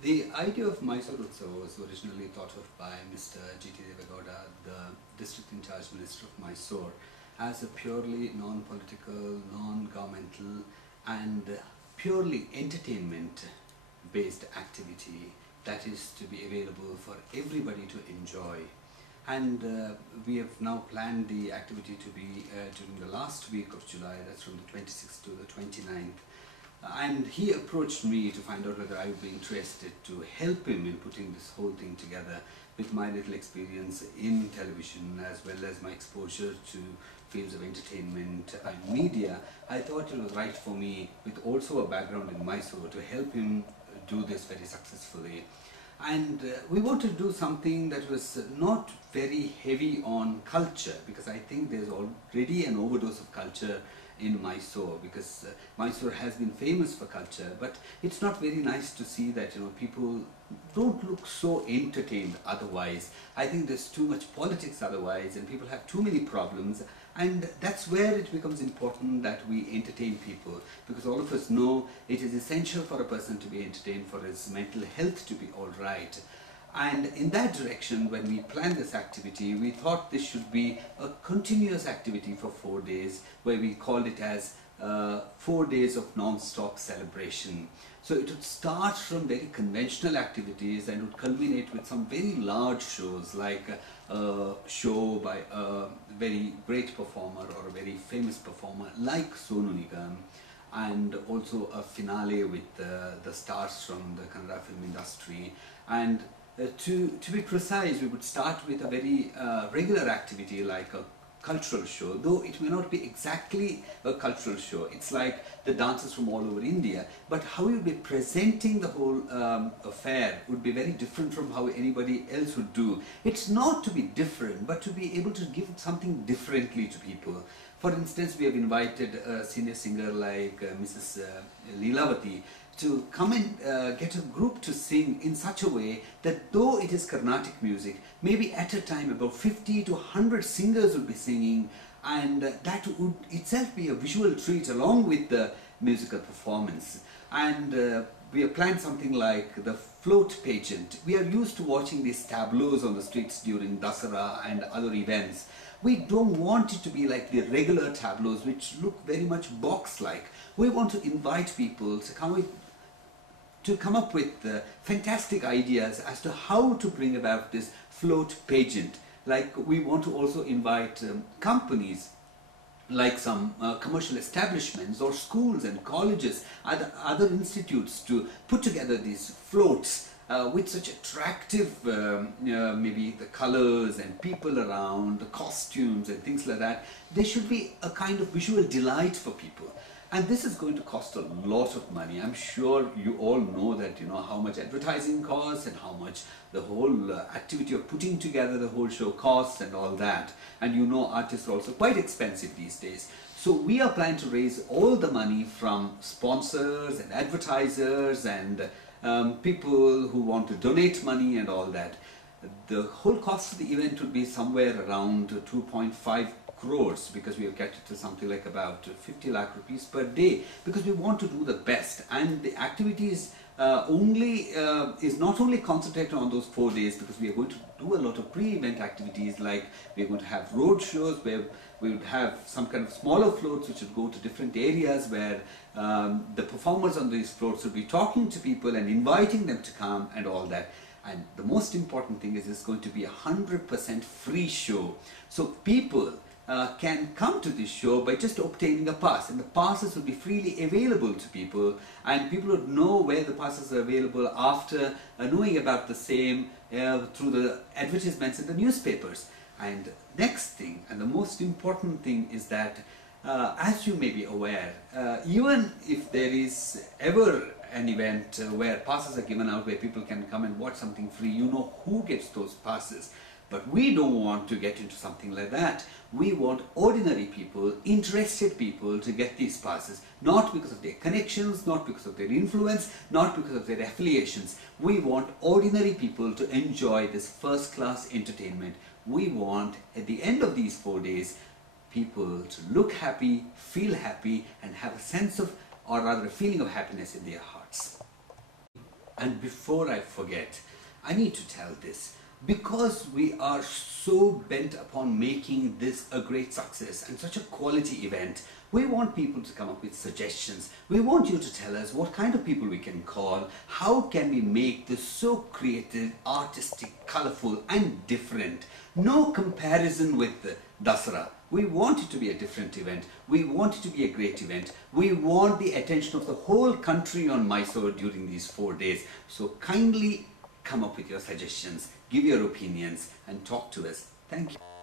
The idea of Mysooru Utsava was originally thought of by Mr. G.T. Devagowda, the District in Charge Minister of Mysore, as a purely non-political, non-governmental and purely entertainment-based activity that is to be available for everybody to enjoy. And we have now planned the activity to be during the last week of July, that's from the 26th to the 29th. And he approached me to find out whether I would be interested to help him in putting this whole thing together with my little experience in television as well as my exposure to fields of entertainment and media. I thought it was right for me, with also a background in Mysore, to help him do this very successfully. And we wanted to do something that was not very heavy on culture, because I think there's already an overdose of culture in Mysore, because Mysore has been famous for culture, but it's not very nice to see that, you know, people don't look so entertained otherwise. I think there's too much politics otherwise, and people have too many problems, and that's where it becomes important that we entertain people, because all of us know it is essential for a person to be entertained, for his mental health to be all right. And in that direction, when we planned this activity, we thought this should be a continuous activity for 4 days, where we called it as 4 days of non-stop celebration. So it would start from very conventional activities and would culminate with some very large shows, like a show by a very great performer or a very famous performer like Sonu Nigam, and also a finale with the stars from the Kannada film industry. And to be precise, we would start with a very regular activity like a cultural show, though it may not be exactly a cultural show. It's like the dancers from all over India, but how we would be presenting the whole affair would be very different from how anybody else would do. It's not to be different, but to be able to give something differently to people. For instance, we have invited a senior singer like Mrs. Leelavati to come and get a group to sing in such a way that though it is Carnatic music, maybe at a time about 50 to 100 singers would be singing, and that would itself be a visual treat along with the musical performance. And we have planned something like the float pageant. We are used to watching these tableaus on the streets during Dasara and other events. We don't want it to be like the regular tableaus, which look very much box-like. We want to invite people to come up with fantastic ideas as to how to bring about this float pageant. Like, we want to also invite companies, like some commercial establishments or schools and colleges, other institutes, to put together these floats with such attractive, maybe the colors and people around, the costumes and things like that. They should be a kind of visual delight for people. And this is going to cost a lot of money. I'm sure you all know that, you know, how much advertising costs and how much the whole activity of putting together the whole show costs and all that. And you know, artists are also quite expensive these days. So we are planning to raise all the money from sponsors and advertisers and people who want to donate money and all that. The whole cost of the event would be somewhere around 2.5 crores, because we have kept it to something like about 50 lakh rupees per day, because we want to do the best. And the activities is not only concentrated on those 4 days, because we are going to do a lot of pre-event activities, like we are going to have road shows where we would have some kind of smaller floats which would go to different areas, where the performers on these floats would be talking to people and inviting them to come and all that. And the most important thing is it's going to be 100% free show. So people can come to this show by just obtaining a pass, and the passes will be freely available to people, and people would know where the passes are available after knowing about the same through the advertisements in the newspapers. And next thing, and the most important thing, is that as you may be aware, even if there is ever an event where passes are given out, where people can come and watch something free, you know who gets those passes. But we don't want to get into something like that. We want ordinary people, interested people, to get these passes, not because of their connections, not because of their influence, not because of their affiliations. We want ordinary people to enjoy this first-class entertainment. We want, at the end of these 4 days, people to look happy, feel happy, and have a sense of, or rather a feeling of happiness in their hearts. And before I forget, I need to tell this. Because we are so bent upon making this a great success and such a quality event, we want people to come up with suggestions. We want you to tell us what kind of people we can call, how can we make this so creative, artistic, colourful and different. No comparison with Dasara. We want it to be a different event. We want it to be a great event. We want the attention of the whole country on Mysore during these 4 days. So kindly come up with your suggestions, give your opinions and talk to us. Thank you.